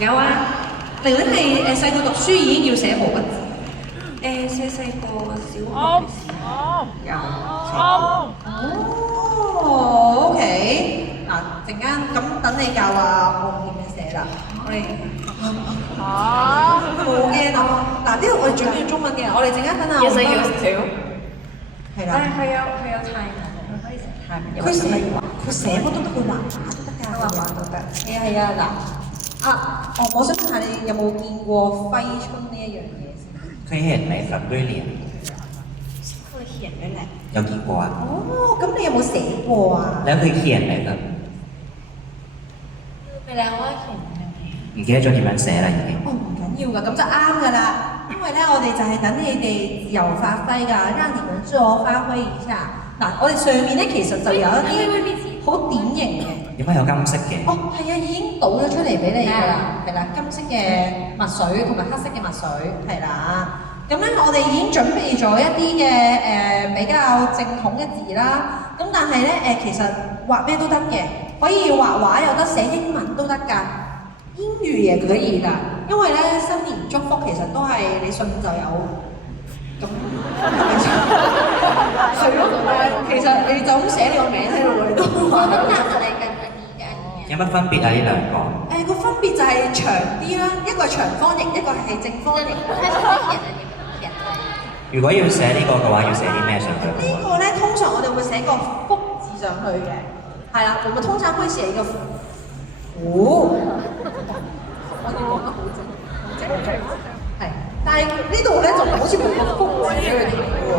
有啊，玲玲係細個讀書已經要寫毛筆字。細個小學嘅時候有。哦，OK。嗱，陣間咁等你教我點樣寫啦。我哋冇驚啊！嗱，呢度我哋準備中文嘅，我哋陣間等下。要寫要少。係啦。佢有泰文，佢可以寫泰文。佢寫乜都得，佢畫畫都得㗎。係啊，嗱，我想問下你有冇見過揮春呢一樣嘢先？เคยเห็นไหมครับด้วยเหรียญเคยเขียนด้วยแหละ 有見過啊？哦，咁你有冇寫過啊？ แล้วเคยเขียนไหมครับ ลืมไปแล้วว่าเขียนยังไง 唔記得咗點樣寫啦已經。哦，唔緊要㗎，咁就啱㗎啦。因為咧，我哋就係等你哋自由發揮㗎，讓你們自我發揮一下。嗱，我哋上面咧其實就有一啲好典型嘅。點解有金色嘅？哦，係啊，已經倒咗出嚟俾你㗎啦，係啦，金色嘅墨水同埋黑色嘅墨水，係啦。咁咧，我哋已經準備咗一啲嘅比較正統嘅字啦。咁但係咧其實畫咩都得嘅，可以畫畫又得，寫英文都得㗎。英語也可以㗎，因為咧新年祝福其實都係你信就有。咁係咯，其實你就咁寫你個名喺度，你都畫到出嚟㗎。有乜分別啊？呢兩個？個分別就係長啲啦，一個係長方形，一個係正方形。如果要寫呢個嘅話，要寫啲咩上去？呢個咧通常我哋會寫個福字上去嘅，係啦，我們通常會寫一個福。我哋講得好正，係，但係呢度咧就好似冇個福字俾佢哋喎。